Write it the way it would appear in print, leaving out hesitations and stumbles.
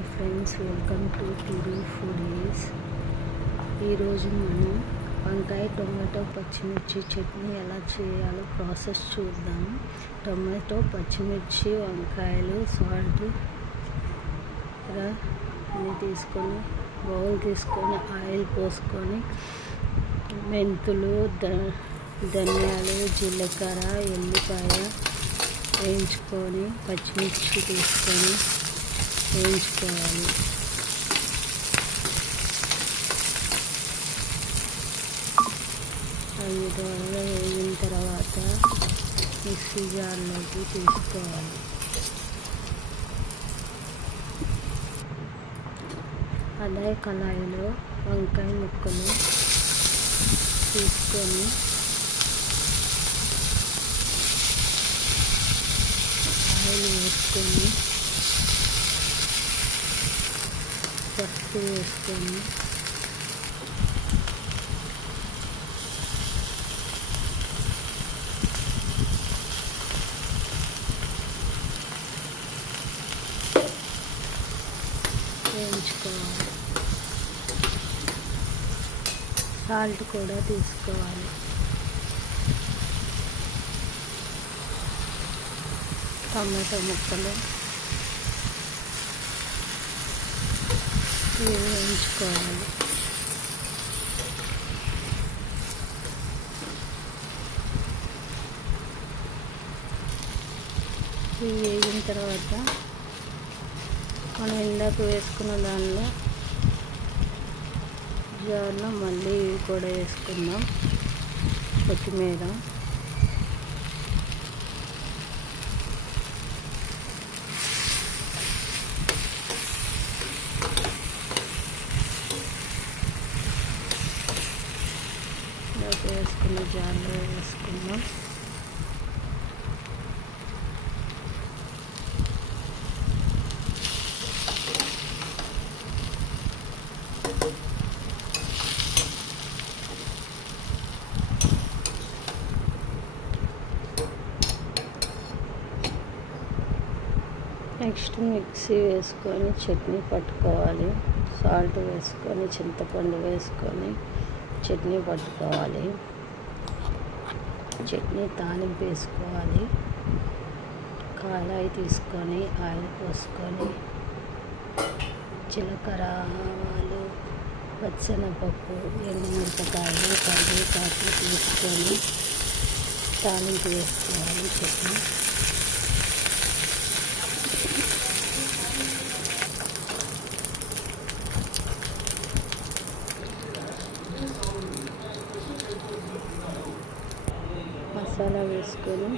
Hi friends, welcome to TD foodies. ఈరోజు మనం వంకాయ టొమాటో పచ్చిమిర్చి చట్నీ ఎలా చేయాలో ప్రాసెస్ చూద్దాం. టొమాటో, పచ్చిమిర్చి, వంకాయలు, సాల్ట్ అన్నీ తీసుకొని బౌల్ తీసుకొని ఆయిల్ పోసుకొని మెంతులు, ధనియాలు, జీలకర్ర, ఎల్లిపాయ వేయించుకొని పచ్చిమిర్చి తీసుకొని వేయించుకోవాలి. అవి దోరగా వేగిన తర్వాత మిక్సీ జార్లోకి తీసుకోవాలి. అదే కళాయిలో వంకాయ ముక్కలు తీసుకొని ఆయిల్ వేసుకొని పసుపు వేసుకొని వేయించుకోవాలి. సాల్ట్ కూడా తీసుకోవాలి. టమాటో ముక్కలు వేయించుకోవాలి. ఇవి వేగిన తర్వాత మనం ఇందాక వేసుకున్న దానిలో జార్లో మళ్ళీ ఇవి కూడా వేసుకుందాం. కొత్తిమీర, వేసుకున్న జార్లో వేసుకుందాం. నెక్స్ట్ మిక్సీ వేసుకొని చట్నీ పట్టుకోవాలి. సాల్ట్ వేసుకొని చింతపండు వేసుకొని చట్నీ పట్టుకోవాలి. చట్నీ తాలింపు వేసుకోవాలి. కళాయి తీసుకొని ఆయిల్ పోసుకొని జీలకర్ర, ఆవాలు, పచ్చెనపప్పు, ఎండుమిరపకాయలు, కరివేపాకు తీసుకొని తాలింపు వేసుకోవాలి. చట్నీ మసాలా వేసుకొని